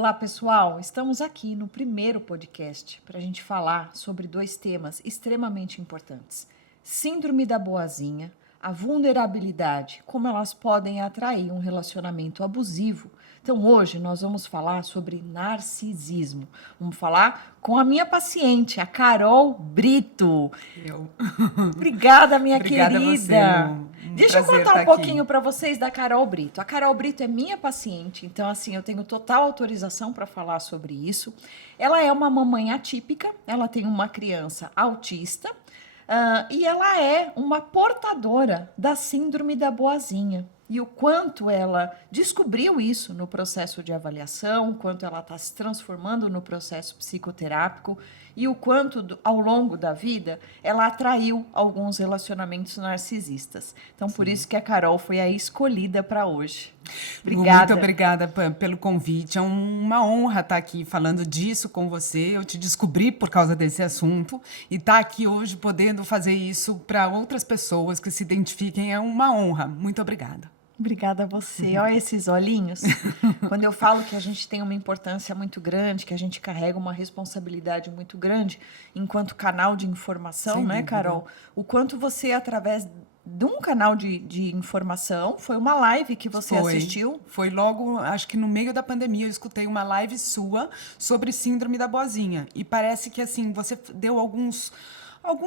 Olá, pessoal! Estamos aqui no primeiro podcast para a gente falar sobre dois temas extremamente importantes: Síndrome da Boazinha, a vulnerabilidade, como elas podem atrair um relacionamento abusivo. Então, hoje nós vamos falar sobre narcisismo. Vamos falar com a minha paciente, a Carol Brito. Eu. Obrigada, minha Obrigada a você, querida. Lu. Um Deixa eu prazer contar estar um pouquinho aqui. para vocês da Carol Brito. A Carol Brito é minha paciente, então assim, eu tenho total autorização para falar sobre isso. Ela é uma mamãe atípica, ela tem uma criança autista, e ela é uma portadora da síndrome da boazinha. E o quanto ela descobriu isso no processo de avaliação, o quanto ela está se transformando no processo psicoterápico e o quanto, ao longo da vida, ela atraiu alguns relacionamentos narcisistas. Então, por isso que a Carol foi a escolhida para hoje. Lu, Obrigada. muito obrigada pelo convite. É uma honra estar aqui falando disso com você. Eu te descobri por causa desse assunto e estar aqui hoje podendo fazer isso para outras pessoas que se identifiquem é uma honra. Muito obrigada. Obrigada a você. Olha esses olhinhos. Quando eu falo que a gente tem uma importância muito grande, que a gente carrega uma responsabilidade muito grande enquanto canal de informação, Sem né, dúvida. Carol? O quanto você, através de um canal de informação, foi uma live que você assistiu? Foi logo, acho que no meio da pandemia, eu escutei uma live sua sobre síndrome da boazinha. E parece que, assim, você deu alguns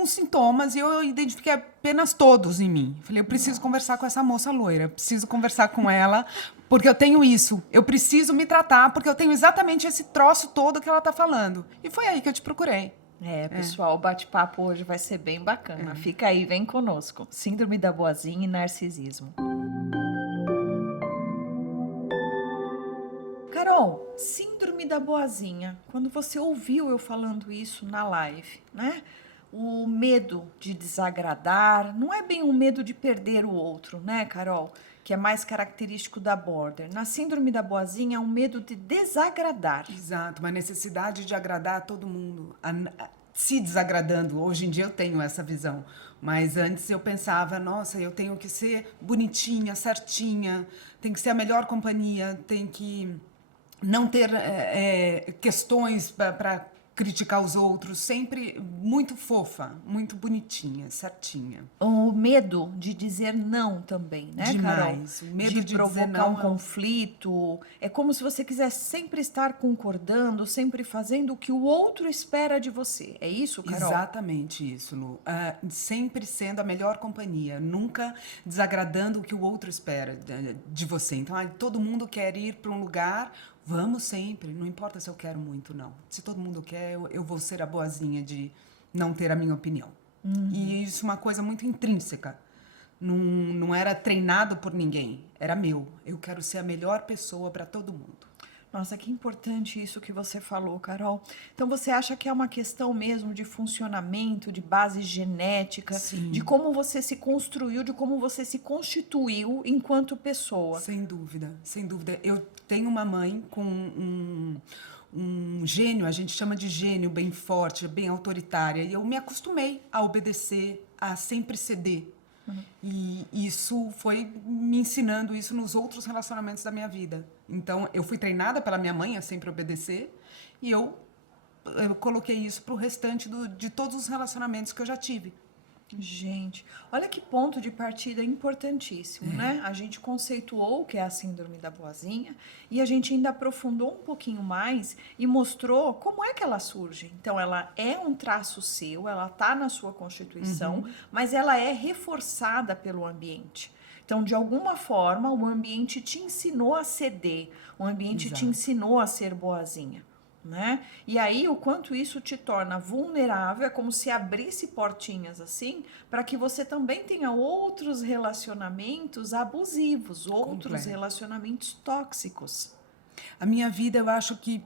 sintomas e eu identifiquei apenas todos em mim. Falei, eu preciso conversar com essa moça loira, preciso conversar com ela, porque eu tenho isso. Eu preciso me tratar, porque eu tenho exatamente esse troço todo que ela tá falando. E foi aí que eu te procurei. Pessoal, o bate-papo hoje vai ser bem bacana. Fica aí, vem conosco. Síndrome da boazinha e narcisismo. Carol, síndrome da boazinha. Quando você ouviu eu falando isso na live, né? O medo de desagradar, não é bem um medo de perder o outro, né, Carol? Que é mais característico da border. Na síndrome da boazinha, é um medo de desagradar. Exato, uma necessidade de agradar a todo mundo, se desagradando. Hoje em dia eu tenho essa visão, mas antes eu pensava, nossa, eu tenho que ser bonitinha, certinha, tem que ser a melhor companhia, tem que não ter questões para criticar os outros, sempre muito fofa, muito bonitinha, certinha. O medo de dizer não também, né, Carol? Demais. O medo de provocar dizer não um conflito. É como se você quisesse sempre estar concordando, sempre fazendo o que o outro espera de você. É isso, Carol? Exatamente isso, Lu. Sempre sendo a melhor companhia, nunca desagradando o que o outro espera de você. Então, todo mundo quer ir para um lugar, vamos sempre, não importa se eu quero muito, não. Se todo mundo quer, eu vou ser a boazinha de não ter a minha opinião. E isso é uma coisa muito intrínseca. Não era treinado por ninguém, era meu. Eu quero ser a melhor pessoa para todo mundo. Nossa, que importante isso que você falou, Carol. Então, você acha que é uma questão mesmo de funcionamento, de base genética, Sim. de como você se construiu, de como você se constituiu enquanto pessoa? Sem dúvida, sem dúvida. Eu tenho uma mãe com um gênio, a gente chama de gênio bem forte, bem autoritária, e eu me acostumei a obedecer, a sempre ceder. E isso foi me ensinando isso nos outros relacionamentos da minha vida. Então, eu fui treinada pela minha mãe a sempre obedecer e eu coloquei isso para o restante de todos os relacionamentos que eu já tive. Gente, olha que ponto de partida importantíssimo, né? A gente conceituou o que é a síndrome da boazinha e a gente ainda aprofundou um pouquinho mais e mostrou como é que ela surge. Então, ela é um traço seu, ela tá na sua constituição, mas ela é reforçada pelo ambiente. Então, de alguma forma, o ambiente te ensinou a ceder, o ambiente te Exato. ensinou a ser boazinha. Né? E aí o quanto isso te torna vulnerável, é como se abrisse portinhas assim, para que você também tenha outros relacionamentos abusivos, outros Completo. relacionamentos tóxicos. A minha vida, eu acho que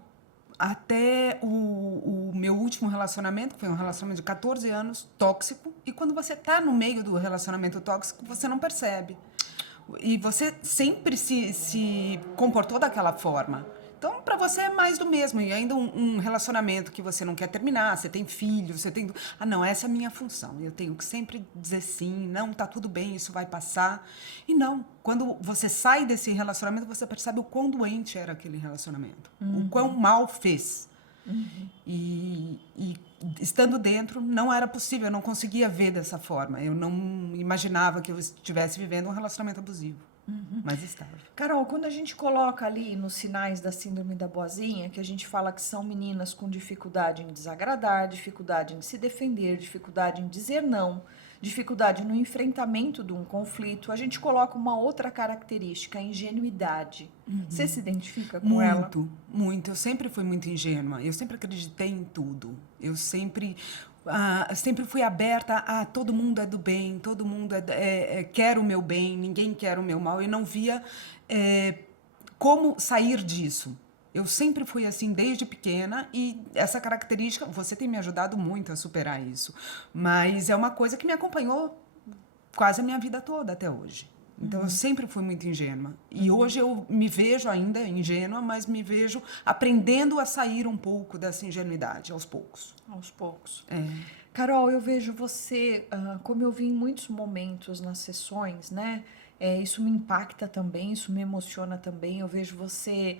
até o meu último relacionamento, que foi um relacionamento de 14 anos, tóxico, e quando você está no meio do relacionamento tóxico, você não percebe. E você sempre se comportou daquela forma. Então, para você é mais do mesmo. E ainda um relacionamento que você não quer terminar, você tem filho, você tem... Ah, não, essa é a minha função. Eu tenho que sempre dizer sim, não, tá tudo bem, isso vai passar. E não, quando você sai desse relacionamento, você percebe o quão doente era aquele relacionamento. O quão mal fez. E estando dentro, não era possível, eu não conseguia ver dessa forma. Eu não imaginava que eu estivesse vivendo um relacionamento abusivo. Mas estava. Carol, quando a gente coloca ali nos sinais da síndrome da boazinha, que a gente fala que são meninas com dificuldade em desagradar, dificuldade em se defender, dificuldade em dizer não, dificuldade no enfrentamento de um conflito, a gente coloca uma outra característica, a ingenuidade. Você se identifica com ela? Muito, muito. Eu sempre fui muito ingênua. Eu sempre acreditei em tudo. Eu sempre fui aberta a todo mundo é do bem, todo mundo quer o meu bem, ninguém quer o meu mal. Eu não via como sair disso. Eu sempre fui assim desde pequena e essa característica, você tem me ajudado muito a superar isso. Mas é uma coisa que me acompanhou quase a minha vida toda até hoje. Então, eu sempre fui muito ingênua. E hoje eu me vejo ainda ingênua, mas me vejo aprendendo a sair um pouco dessa ingenuidade, aos poucos. Aos poucos. É. Carol, eu vejo você, como eu vi em muitos momentos nas sessões, né? Isso me impacta também, isso me emociona também. Eu vejo você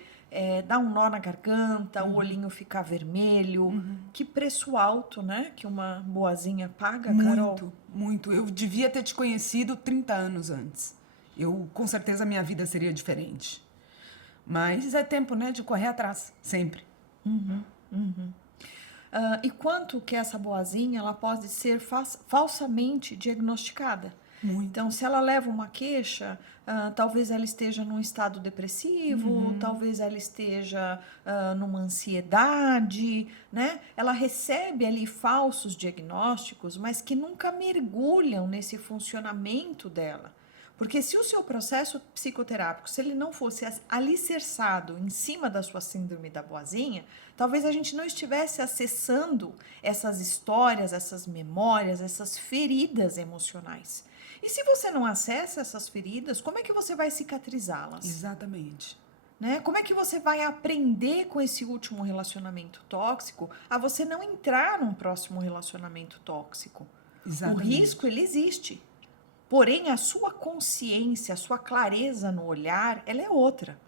dar um nó na garganta, o olhinho ficar vermelho. Que preço alto, né? Que uma boazinha paga, Carol? Muito, muito. Eu devia ter te conhecido 30 anos antes. Com certeza, minha vida seria diferente. Mas é tempo, né, de correr atrás, sempre. E quanto que essa boazinha ela pode ser falsamente diagnosticada? Muito. Então, se ela leva uma queixa, talvez ela esteja num estado depressivo, talvez ela esteja numa ansiedade, né? Ela recebe ali falsos diagnósticos, mas que nunca mergulham nesse funcionamento dela. Porque se o seu processo psicoterápico, se ele não fosse alicerçado em cima da sua síndrome da boazinha, talvez a gente não estivesse acessando essas histórias, essas memórias, essas feridas emocionais. E se você não acessa essas feridas, como é que você vai cicatrizá-las? Exatamente. Né? Como é que você vai aprender com esse último relacionamento tóxico a você não entrar num próximo relacionamento tóxico? Exatamente. O risco, ele existe. Porém, a sua consciência, a sua clareza no olhar, ela é outra.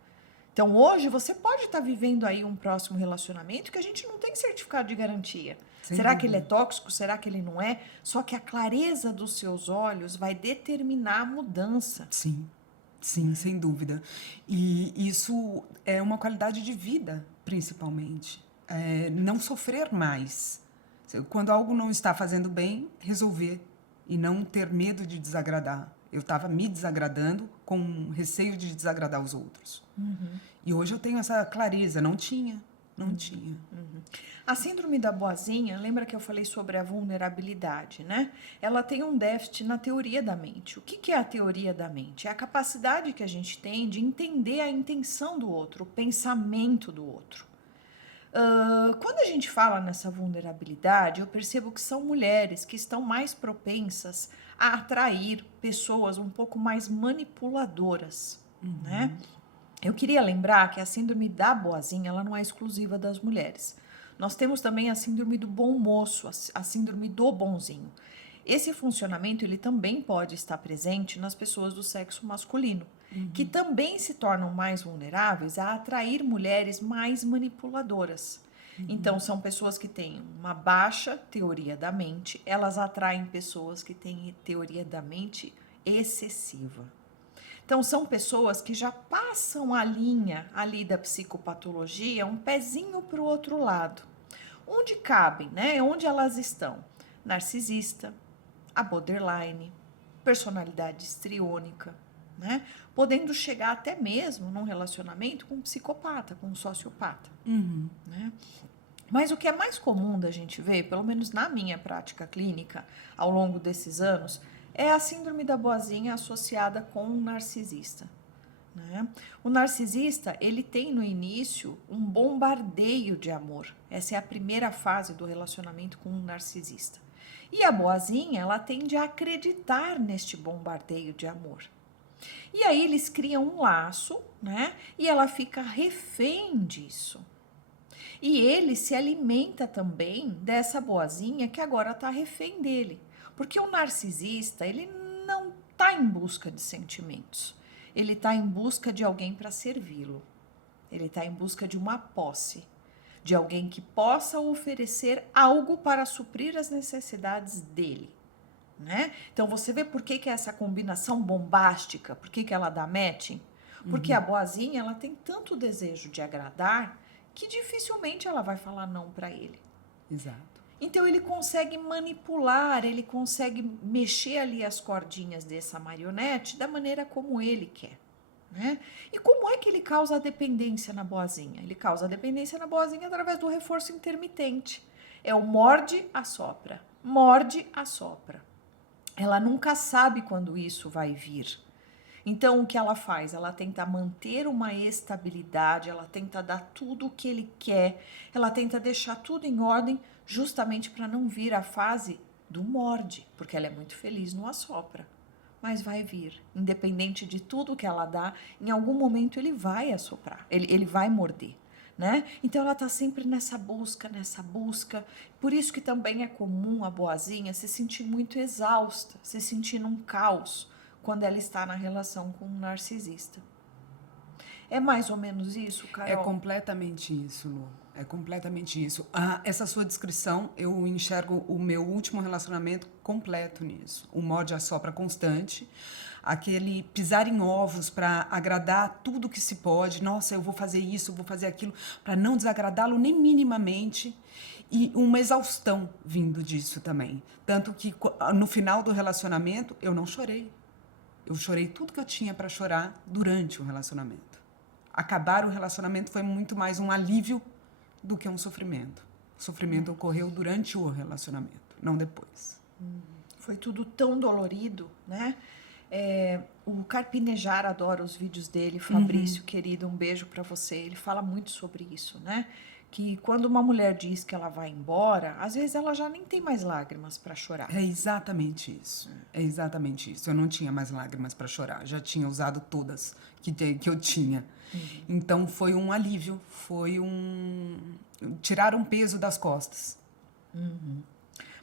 Então, hoje, você pode estar vivendo aí um próximo relacionamento que a gente não tem certificado de garantia. Será que ele é tóxico? Será que ele não é? Só que a clareza dos seus olhos vai determinar a mudança. Sim, sim, sem dúvida. E isso é uma qualidade de vida, principalmente. Não sofrer mais. Quando algo não está fazendo bem, resolver. E não ter medo de desagradar. Eu estava me desagradando com receio de desagradar os outros. E hoje eu tenho essa clareza. Não tinha. A síndrome da boazinha, lembra que eu falei sobre a vulnerabilidade, né? Ela tem um déficit na teoria da mente. O que é a teoria da mente? É a capacidade que a gente tem de entender a intenção do outro, o pensamento do outro. Quando a gente fala nessa vulnerabilidade, eu percebo que são mulheres que estão mais propensas a atrair pessoas um pouco mais manipuladoras, né? Eu queria lembrar que a síndrome da boazinha, ela não é exclusiva das mulheres. Nós temos também a síndrome do bom moço, a síndrome do bonzinho. Esse funcionamento, ele também pode estar presente nas pessoas do sexo masculino, que também se tornam mais vulneráveis a atrair mulheres mais manipuladoras. Então, são pessoas que têm uma baixa teoria da mente, elas atraem pessoas que têm teoria da mente excessiva. Então, são pessoas que já passam a linha ali da psicopatologia um pezinho para o outro lado. Onde cabem, né? Onde elas estão? Narcisista, a borderline, personalidade histriônica, né? Podendo chegar até mesmo num relacionamento com um psicopata, com um sociopata. Né? Mas o que é mais comum da gente ver, pelo menos na minha prática clínica, ao longo desses anos, é a síndrome da boazinha associada com um narcisista. Né? O narcisista, ele tem no início um bombardeio de amor. Essa é a primeira fase do relacionamento com um narcisista. E a boazinha, ela tende a acreditar neste bombardeio de amor. E aí eles criam um laço, né? E ela fica refém disso. E ele se alimenta também dessa boazinha que agora está refém dele. Porque o narcisista, ele não está em busca de sentimentos. Ele está em busca de alguém para servi-lo. Ele está em busca de uma posse, de alguém que possa oferecer algo para suprir as necessidades dele, né? Então você vê por que essa combinação bombástica, por que ela dá matching? Porque a boazinha, ela tem tanto desejo de agradar que dificilmente ela vai falar não para ele. Exato. Então ele consegue manipular, ele consegue mexer ali as cordinhas dessa marionete da maneira como ele quer, né? E como é que ele causa a dependência na boazinha? Ele causa a dependência na boazinha através do reforço intermitente. É o morde, assopra, morde, assopra. Ela nunca sabe quando isso vai vir. Então, o que ela faz? Ela tenta manter uma estabilidade, ela tenta dar tudo o que ele quer, ela tenta deixar tudo em ordem, justamente para não vir a fase do morde, porque ela é muito feliz no assopra. Mas vai vir, independente de tudo que ela dá, em algum momento ele vai assoprar, ele vai morder, né? Então ela está sempre nessa busca. Por isso que também é comum a boazinha se sentir muito exausta, se sentir num caos quando ela está na relação com um narcisista. É mais ou menos isso, Carol? É completamente isso, Lu. É completamente isso. Essa sua descrição, eu enxergo o meu último relacionamento completo nisso. O morde a sopra constante, aquele pisar em ovos para agradar tudo que se pode. Nossa, eu vou fazer isso, vou fazer aquilo, para não desagradá-lo nem minimamente. E uma exaustão vindo disso também. Tanto que no final do relacionamento, eu não chorei. Eu chorei tudo que eu tinha para chorar durante o relacionamento. Acabar o relacionamento foi muito mais um alívio do que um sofrimento. O sofrimento ocorreu durante o relacionamento, não depois. Foi tudo tão dolorido, né? O Carpinejar adora os vídeos dele, Fabrício, querido, um beijo para você. Ele fala muito sobre isso, né? Que quando uma mulher diz que ela vai embora, às vezes ela já nem tem mais lágrimas para chorar. É exatamente isso. É exatamente isso. Eu não tinha mais lágrimas para chorar. Já tinha usado todas que eu tinha. Então foi um alívio, foi tirar um peso das costas.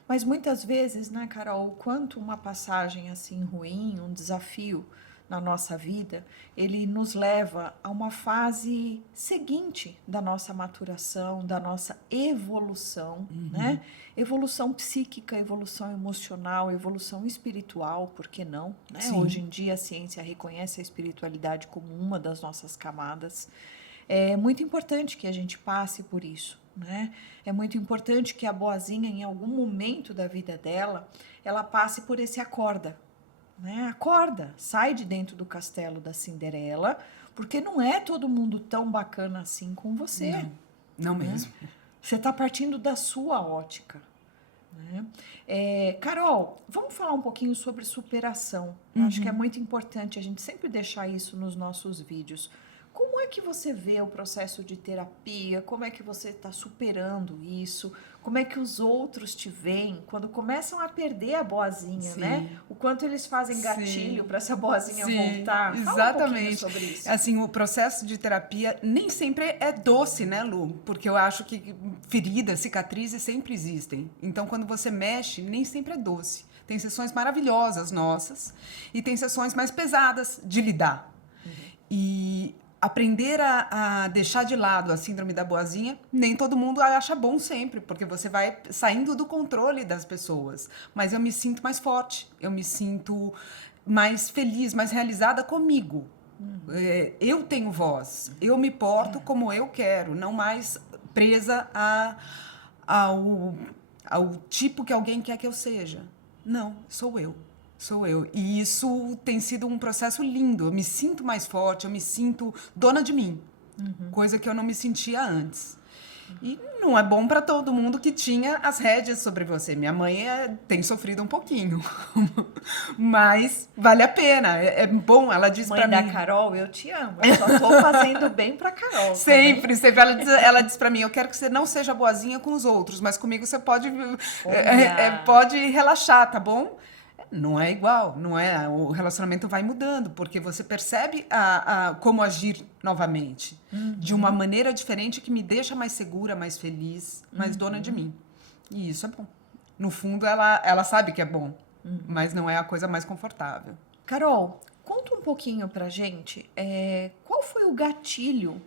Mas muitas vezes, né, Carol, o quanto uma passagem assim ruim, um desafio na nossa vida, ele nos leva a uma fase seguinte da nossa maturação, da nossa evolução, né? Evolução psíquica, evolução emocional, evolução espiritual, por que não? Né? Hoje em dia a ciência reconhece a espiritualidade como uma das nossas camadas. É muito importante que a gente passe por isso, né? É muito importante que a boazinha, em algum momento da vida dela, ela passe por esse acorda, né? Acorda, sai de dentro do castelo da Cinderela, porque não é todo mundo tão bacana assim com você. Não mesmo. Você está partindo da sua ótica, né? Carol, vamos falar um pouquinho sobre superação. Acho que é muito importante a gente sempre deixar isso nos nossos vídeos. Como é que você vê o processo de terapia? Como é que você está superando isso? Como é que os outros te veem quando começam a perder a boazinha, né? O quanto eles fazem gatilho para essa boazinha voltar? Fala Exatamente. um pouquinho sobre isso. Assim, o processo de terapia nem sempre é doce, né, Lu? Porque eu acho que feridas, cicatrizes sempre existem. Então, quando você mexe, nem sempre é doce. Tem sessões maravilhosas nossas e tem sessões mais pesadas de lidar. E aprender a deixar de lado a síndrome da boazinha, nem todo mundo acha bom sempre, porque você vai saindo do controle das pessoas. Mas eu me sinto mais forte, eu me sinto mais feliz, mais realizada comigo. Eu tenho voz, eu me porto como eu quero, não mais presa ao tipo que alguém quer que eu seja. Não, sou eu. Sou eu. E isso tem sido um processo lindo. Eu me sinto mais forte, eu me sinto dona de mim. Coisa que eu não me sentia antes. E não é bom para todo mundo que tinha as rédeas sobre você. Minha mãe tem sofrido um pouquinho. Mas vale a pena. É bom, ela diz para mim. Mãe da Carol, eu te amo. Eu só tô fazendo bem pra Carol. Sempre, sempre. Ela diz para mim, eu quero que você não seja boazinha com os outros, mas comigo você pode relaxar, tá bom? Não é igual, não é? O relacionamento vai mudando, porque você percebe como agir novamente, de uma maneira diferente que me deixa mais segura, mais feliz, mais dona de mim. E isso é bom. No fundo, ela sabe que é bom, mas não é a coisa mais confortável. Carol, conta um pouquinho pra gente, qual foi o gatilho?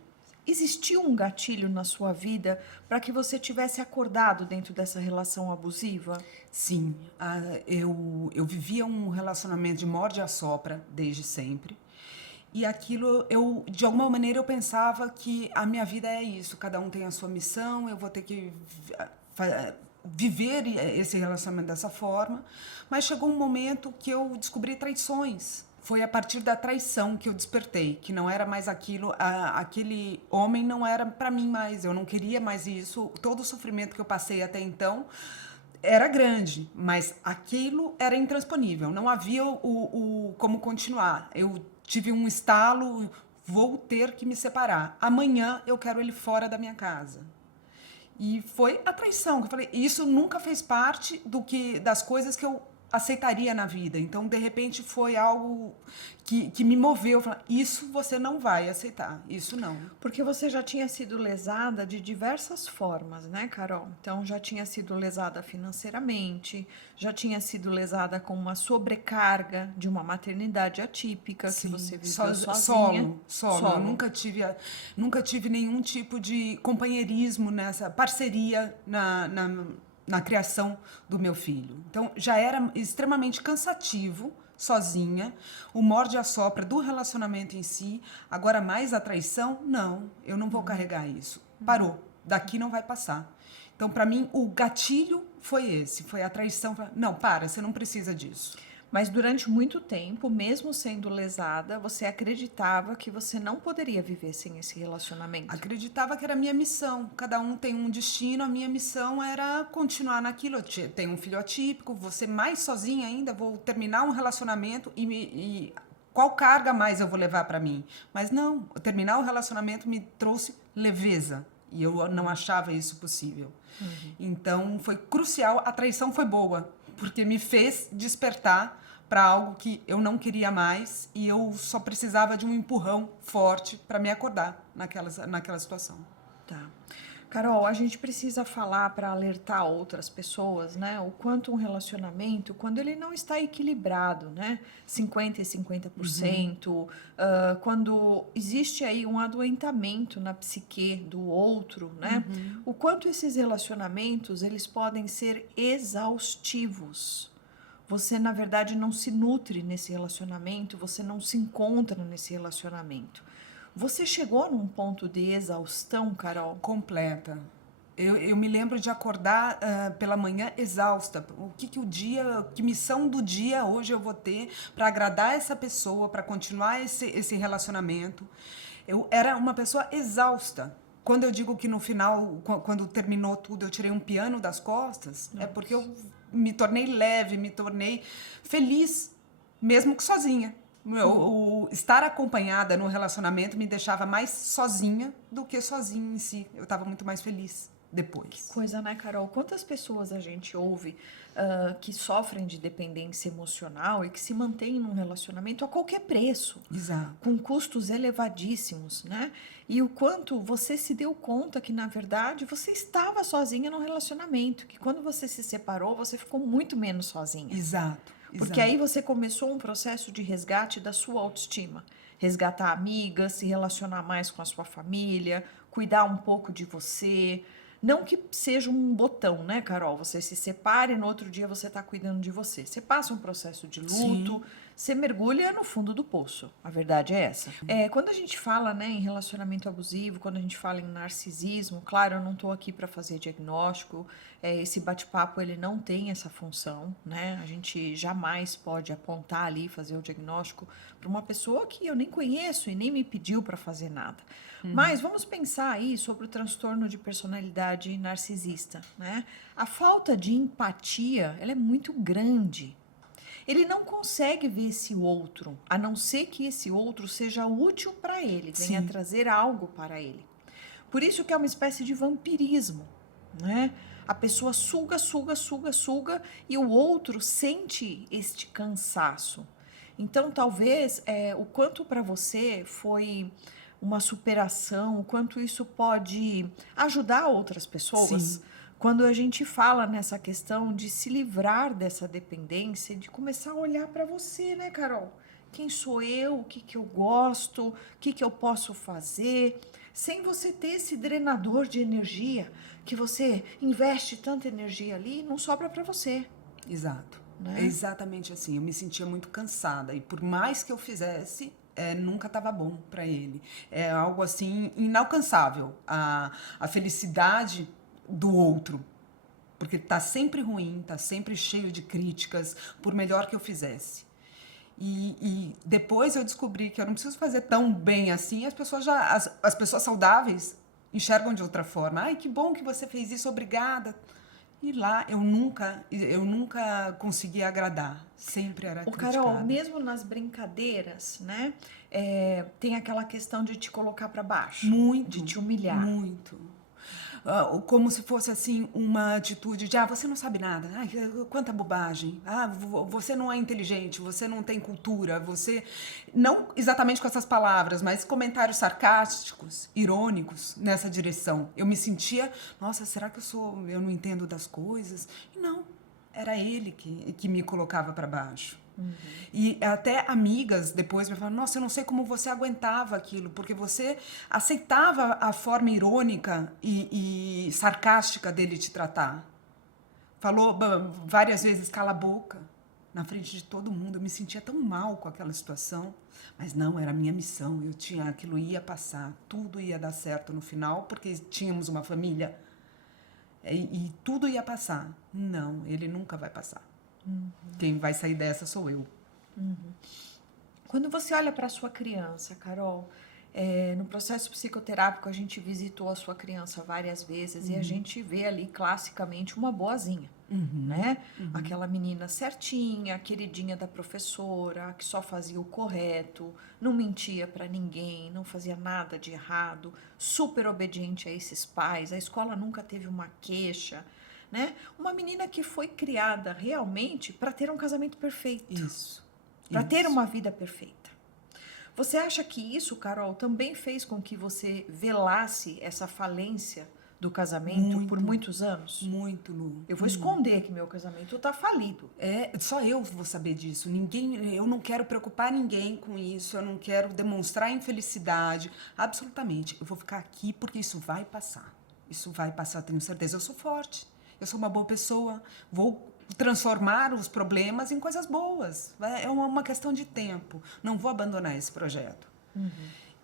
Existiu um gatilho na sua vida para que você tivesse acordado dentro dessa relação abusiva? Sim, eu vivia um relacionamento de morde-a-sopra desde sempre. E aquilo, de alguma maneira, eu pensava que a minha vida é isso. Cada um tem a sua missão, eu vou ter que viver esse relacionamento dessa forma. Mas chegou um momento que eu descobri traições. Foi a partir da traição que eu despertei, que não era mais aquilo, aquele homem não era para mim mais, eu não queria mais isso. Todo o sofrimento que eu passei até então era grande, mas aquilo era intransponível, não havia como continuar. Eu tive um estalo, vou ter que me separar. Amanhã eu quero ele fora da minha casa. E foi a traição, que eu falei, isso nunca fez parte das coisas que eu aceitaria na vida. Então, de repente, foi algo que me moveu. Falar, isso você não vai aceitar, isso não. Porque você já tinha sido lesada de diversas formas, né, Carol? Então, já tinha sido lesada financeiramente, já tinha sido lesada com uma sobrecarga de uma maternidade atípica. Sim, que você viveu sozinha. Solo. Eu nunca tive nenhum tipo de companheirismo nessa parceria na criação do meu filho. Então, já era extremamente cansativo, sozinha, o morde-a-sopra do relacionamento em si. Agora, mais a traição, não, eu não vou carregar isso. Parou, daqui não vai passar. Então, para mim, o gatilho foi esse, foi a traição. Não, você não precisa disso. Mas durante muito tempo, mesmo sendo lesada, você acreditava que você não poderia viver sem esse relacionamento? Acreditava que era a minha missão. Cada um tem um destino, a minha missão era continuar naquilo. Eu tenho um filho atípico, vou ser mais sozinha ainda, vou terminar um relacionamento e qual carga mais eu vou levar para mim? Mas não, terminar o relacionamento me trouxe leveza e eu não achava isso possível. Então foi crucial, a traição foi boa, porque me fez despertar para algo que eu não queria mais e eu só precisava de um empurrão forte para me acordar naquela situação. Tá. Carol, a gente precisa falar para alertar outras pessoas, né? O quanto um relacionamento, quando ele não está equilibrado, né? 50% e 50%, quando existe aí um adoentamento na psique do outro, né? O quanto esses relacionamentos, eles podem ser exaustivos. Você, na verdade, não se nutre nesse relacionamento, você não se encontra nesse relacionamento. Você chegou num ponto de exaustão, Carol? Completa. Eu me lembro de acordar pela manhã exausta. Que missão do dia hoje eu vou ter para agradar essa pessoa, para continuar esse relacionamento? Eu era uma pessoa exausta. Quando eu digo que no final, quando terminou tudo, eu tirei um piano das costas, é porque eu me tornei leve, me tornei feliz, mesmo que sozinha. O estar acompanhada no relacionamento me deixava mais sozinha do que sozinha em si. Eu estava muito mais feliz depois. Que coisa, né, Carol? Quantas pessoas a gente ouve que sofrem de dependência emocional e que se mantêm num relacionamento a qualquer preço. Exato. Com custos elevadíssimos, né? E o quanto você se deu conta que, na verdade, você estava sozinha no relacionamento. Que quando você se separou, você ficou muito menos sozinha. Exato. Porque aí você começou um processo de resgate da sua autoestima. Resgatar amigas, se relacionar mais com a sua família, cuidar um pouco de você. Não que seja um botão, né, Carol? Você se separe e no outro dia você está cuidando de você. Você passa um processo de luto, sim, você mergulha no fundo do poço. A verdade é essa. Quando a gente fala, né, em relacionamento abusivo, quando a gente fala em narcisismo, claro, eu não estou aqui para fazer diagnóstico. Esse bate-papo, ele não tem essa função, né? A gente jamais pode apontar ali, fazer o diagnóstico para uma pessoa que eu nem conheço e nem me pediu para fazer nada. Mas vamos pensar aí sobre o transtorno de personalidade narcisista, né? A falta de empatia, ela é muito grande. Ele não consegue ver esse outro, a não ser que esse outro seja útil para ele, venha trazer algo para ele. Por isso que é uma espécie de vampirismo. né? A pessoa suga, suga, suga, suga e o outro sente este cansaço. Então, talvez o quanto para você foi uma superação, o quanto isso pode ajudar outras pessoas. Sim, Quando a gente fala nessa questão de se livrar dessa dependência, de começar a olhar para você, né, Carol? Quem sou eu? O que que eu gosto? O que que eu posso fazer? Sem você ter esse drenador de energia, que você investe tanta energia ali e não sobra para você, exato. É né? exatamente assim. Eu me sentia muito cansada e por mais que eu fizesse, nunca estava bom para ele. É algo assim inalcançável. A felicidade do outro, porque tá sempre ruim, tá sempre cheio de críticas, por melhor que eu fizesse. E depois eu descobri que eu não preciso fazer tão bem assim. As pessoas saudáveis enxergam de outra forma. Ai, que bom que você fez isso, obrigada. E lá eu nunca consegui agradar. Sempre era O Carol, criticada. mesmo nas brincadeiras, né? Tem aquela questão de te colocar para baixo, de Muito, te humilhar. muito. Como se fosse assim uma atitude de você não sabe nada, ai, quanta bobagem, você não é inteligente, você não tem cultura, você não exatamente com essas palavras, mas comentários sarcásticos, irônicos nessa direção. Eu me sentia, nossa, será que eu não entendo das coisas? E não, era ele que me colocava para baixo. E até amigas depois me falaram, nossa, eu não sei como você aguentava aquilo, porque você aceitava a forma irônica e sarcástica dele te tratar. Falou várias vezes, cala a boca, na frente de todo mundo. Eu me sentia tão mal com aquela situação. Mas não, era a minha missão, aquilo ia passar, tudo ia dar certo no final, porque tínhamos uma família e tudo ia passar. Não, ele nunca vai passar. Quem vai sair dessa sou eu. Quando você olha para a sua criança, Carol, no processo psicoterápico a gente visitou a sua criança várias vezes e a gente vê ali classicamente uma boazinha, né? Aquela menina certinha, queridinha da professora, que só fazia o correto, não mentia para ninguém, não fazia nada de errado, super obediente a esses pais, a escola nunca teve uma queixa, né? Uma menina que foi criada realmente para ter um casamento perfeito, Isso. para ter Isso. uma vida perfeita. Você acha que isso, Carol, também fez com que você velasse essa falência do casamento por Muito, muitos anos? muito, Lu. Eu vou esconder que meu casamento tá falido. Só eu vou saber disso. Ninguém, eu não quero preocupar ninguém com isso, eu não quero demonstrar infelicidade. Absolutamente. Eu vou ficar aqui porque isso vai passar. Isso vai passar, tenho certeza. Eu sou forte. Eu sou uma boa pessoa. Vou transformar os problemas em coisas boas. É uma questão de tempo. Não vou abandonar esse projeto.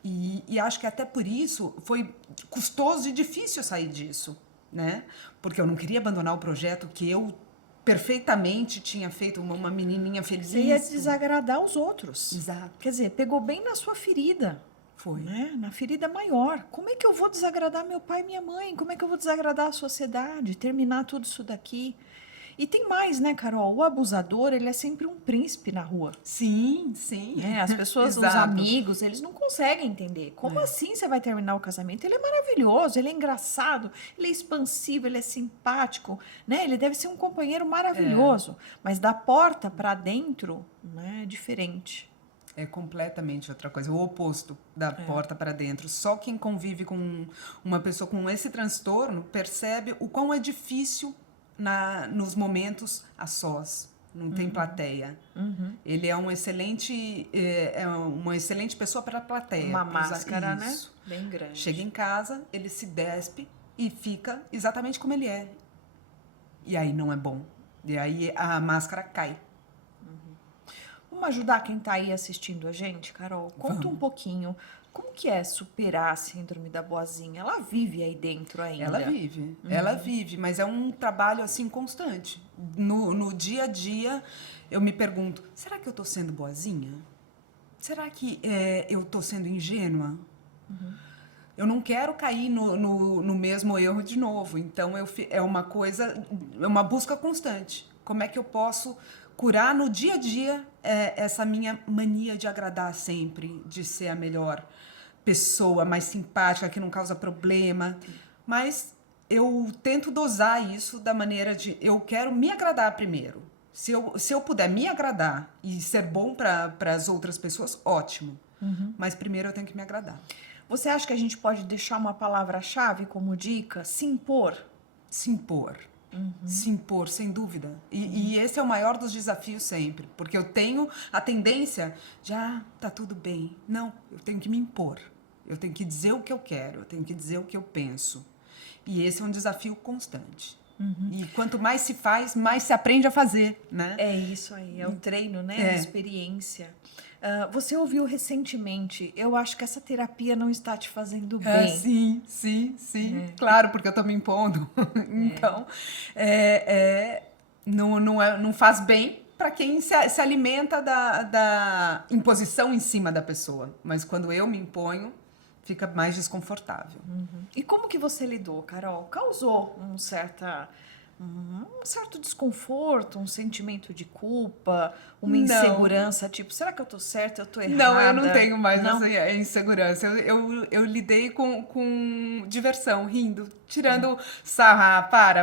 E acho que até por isso foi custoso e difícil sair disso, né? Porque eu não queria abandonar o projeto que eu perfeitamente tinha feito uma menininha feliz. Você ia desagradar os outros. Exato. Quer dizer, pegou bem na sua ferida. Foi. Né? Na ferida maior. Como é que eu vou desagradar meu pai e minha mãe? Como é que eu vou desagradar a sociedade? Terminar tudo isso daqui? E tem mais, né, Carol? O abusador, ele é sempre um príncipe na rua. Sim, sim. Né? As pessoas, os Exato. amigos, eles não conseguem entender. Como assim você vai terminar o casamento? Ele é maravilhoso, ele é engraçado, ele é expansivo, ele é simpático, né? Ele deve ser um companheiro maravilhoso. Mas da porta para dentro, né, é diferente. É completamente outra coisa, o oposto da porta para dentro. Só quem convive com uma pessoa com esse transtorno percebe o quão é difícil nos momentos a sós. Não tem plateia. Ele é uma excelente pessoa para a plateia. Uma pra usar máscara, né? isso. Bem grande. Chega em casa, ele se despe e fica exatamente como ele é. E aí não é bom. E aí a máscara cai. Vamos ajudar quem está aí assistindo a gente, Carol? Conta um pouquinho. Como que é superar a síndrome da boazinha? Ela vive aí dentro ainda? Ela vive, mas é um trabalho assim constante. No dia a dia, eu me pergunto, será que eu estou sendo boazinha? Será que eu estou sendo ingênua? Eu não quero cair no mesmo erro de novo. Então, é uma busca constante. Como é que eu posso curar no dia a dia essa minha mania de agradar sempre, de ser a melhor pessoa, mais simpática, que não causa problema. Mas eu tento dosar isso da maneira de eu quero me agradar primeiro. Se eu puder me agradar e ser bom para as outras pessoas, ótimo. Mas primeiro eu tenho que me agradar. Você acha que a gente pode deixar uma palavra-chave como dica? Se impor? Se impor. Se impor, sem dúvida. E esse é o maior dos desafios sempre. Porque eu tenho a tendência de, tá tudo bem. Não, eu tenho que me impor. Eu tenho que dizer o que eu quero. Eu tenho que dizer o que eu penso. E esse é um desafio constante. E quanto mais se faz, mais se aprende a fazer, né? É isso aí, é o treino, né? A experiência. Você ouviu recentemente, eu acho que essa terapia não está te fazendo bem. Sim. Claro, porque eu tô me impondo. Então, não faz bem para quem se alimenta da imposição em cima da pessoa. Mas quando eu me imponho, fica mais desconfortável. E como que você lidou, Carol? Causou um certo desconforto, um sentimento de culpa, uma insegurança, tipo, será que eu tô certa, eu tô errada? Não, eu não tenho mais essa insegurança. Eu lidei com diversão, rindo, tirando sarra,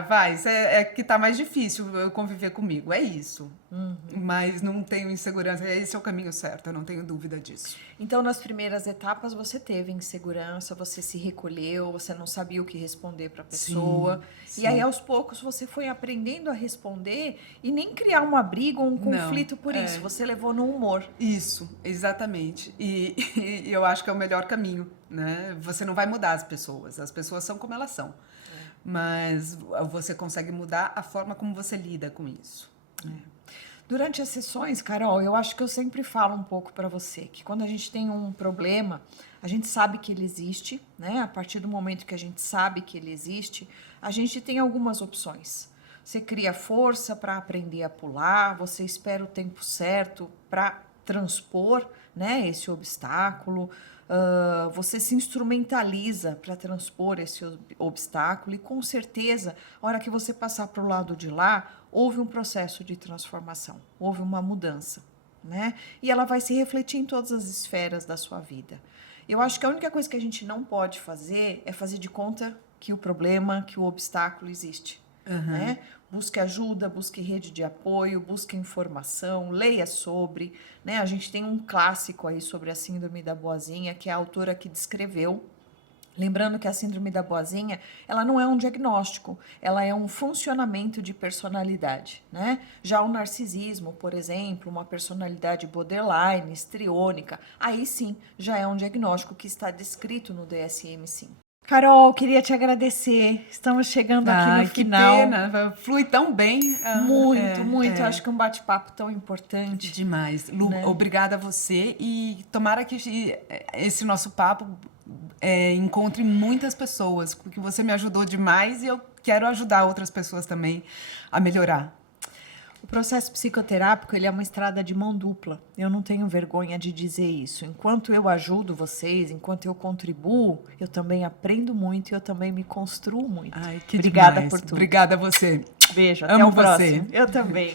vai, é que tá mais difícil eu conviver comigo, é isso. Mas não tenho insegurança, esse é o caminho certo, eu não tenho dúvida disso. Então, nas primeiras etapas, você teve insegurança, você se recolheu, você não sabia o que responder para a pessoa. Sim. E aí, aos poucos, você foi aprendendo a responder e nem criar uma briga ou um conflito por isso. Você levou no humor. Isso, exatamente. E eu acho que é o melhor caminho, né? Você não vai mudar as pessoas são como elas são. Mas você consegue mudar a forma como você lida com isso. Durante as sessões, Carol, eu acho que eu sempre falo um pouco para você que quando a gente tem um problema, a gente sabe que ele existe, né? A partir do momento que a gente sabe que ele existe, a gente tem algumas opções. Você cria força para aprender a pular, você espera o tempo certo para transpor, né, esse obstáculo, você se instrumentaliza para transpor esse obstáculo e com certeza, a hora que você passar para o lado de lá, houve um processo de transformação, houve uma mudança, né? E ela vai se refletir em todas as esferas da sua vida. Eu acho que a única coisa que a gente não pode fazer é fazer de conta que o problema, que o obstáculo existe. Né? Busque ajuda, busque rede de apoio, busque informação, leia sobre, né? A gente tem um clássico aí sobre a síndrome da boazinha, que é a autora que descreveu. Lembrando que a síndrome da boazinha, ela não é um diagnóstico, ela é um funcionamento de personalidade, né? Já o narcisismo, por exemplo, uma personalidade borderline, histriônica, aí sim, já é um diagnóstico que está descrito no DSM-5. Carol, queria te agradecer. Estamos chegando aqui no final. Que pena, flui tão bem. Muito. Acho que um bate-papo tão importante. Demais. Lu, né? Obrigada a você e tomara que esse nosso papo encontre muitas pessoas, porque você me ajudou demais e eu quero ajudar outras pessoas também a melhorar. O processo psicoterápico, ele é uma estrada de mão dupla. Eu não tenho vergonha de dizer isso. Enquanto eu ajudo vocês, enquanto eu contribuo, eu também aprendo muito e eu também me construo muito. Ai, que Obrigada demais. por tudo. Obrigada a você. Beijo, até o próximo. Eu também.